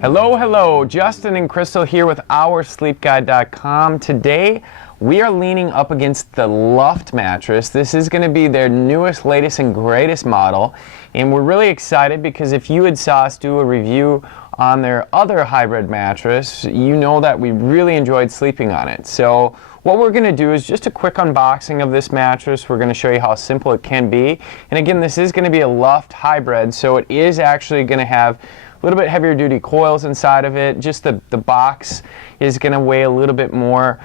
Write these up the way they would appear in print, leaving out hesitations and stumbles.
Hello, hello. Justin and Crystal here with OurSleepGuide.com. Today, we are leaning up against the Luft mattress. This is going to be their newest, latest, and greatest model. And we're really excited because if you had saw us do a review on their other hybrid mattress, you know that we really enjoyed sleeping on it. So what we're going to do is just a quick unboxing of this mattress. We're going to show you how simple it can be. And again, this is going to be a Luft hybrid, so it is actually going to have a little bit heavier duty coils inside of it. Just the box is going to weigh a little bit more.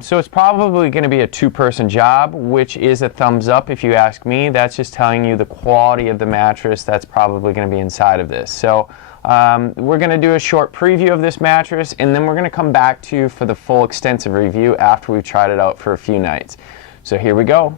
So it's probably going to be a two-person job, which is a thumbs up if you ask me. That's just telling you the quality of the mattress that's probably going to be inside of this. So we're going to do a short preview of this mattress, and then we're going to come back to you for the full extensive review after we've tried it out for a few nights. So here we go.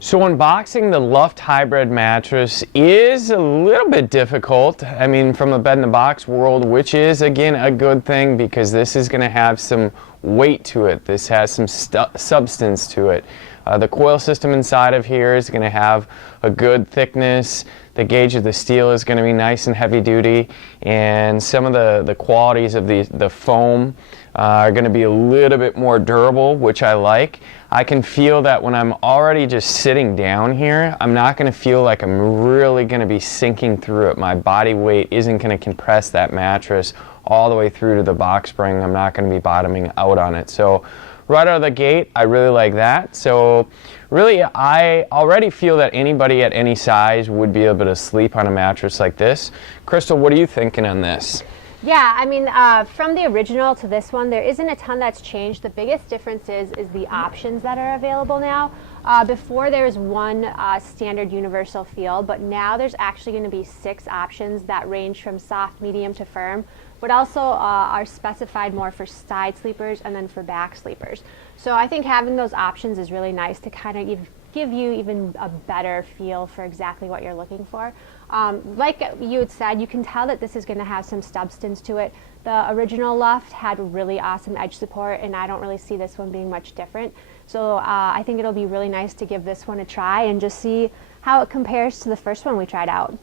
So unboxing the Luft hybrid mattress is a little bit difficult. I mean, from a bed-in-a-box world, which is, again, a good thing because this is going to have some weight to it. This has some substance to it. The coil system inside of here is going to have a good thickness. The gauge of the steel is going to be nice and heavy duty, and some of the qualities of the foam are going to be a little bit more durable, which I like. I can feel that when I'm already just sitting down here, I'm not going to feel like I'm really going to be sinking through it. My body weight isn't going to compress that mattress all the way through to the box spring. I'm not going to be bottoming out on it. So right out of the gate, I really like that. So really, I already feel that anybody at any size would be able to sleep on a mattress like this. Crystal, what are you thinking on this? Yeah, I mean, from the original to this one, there isn't a ton that's changed. The biggest difference is the options that are available now. Before there was one standard universal feel, but now there's actually going to be 6 options that range from soft, medium to firm, but also are specified more for side sleepers and then for back sleepers. So I think having those options is really nice to kind of give you even a better feel for exactly what you're looking for. Like you had said, you can tell that this is going to have some substance to it. The original Luft had really awesome edge support, and I don't really see this one being much different. So I think it'll be really nice to give this one a try and just see how it compares to the first one we tried out.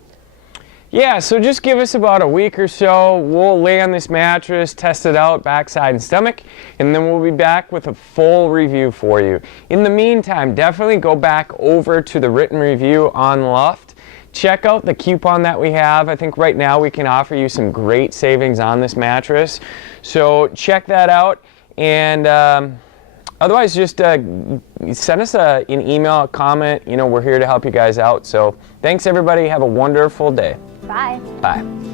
Yeah, so just give us about a week or so. We'll lay on this mattress, test it out, backside and stomach, and then we'll be back with a full review for you. In the meantime, definitely go back over to the written review on Luft. Check out the coupon that we have. I think right now we can offer you some great savings on this mattress. So check that out. And otherwise, just send us an email, a comment. You know, we're here to help you guys out. So thanks, everybody. Have a wonderful day. Bye. Bye.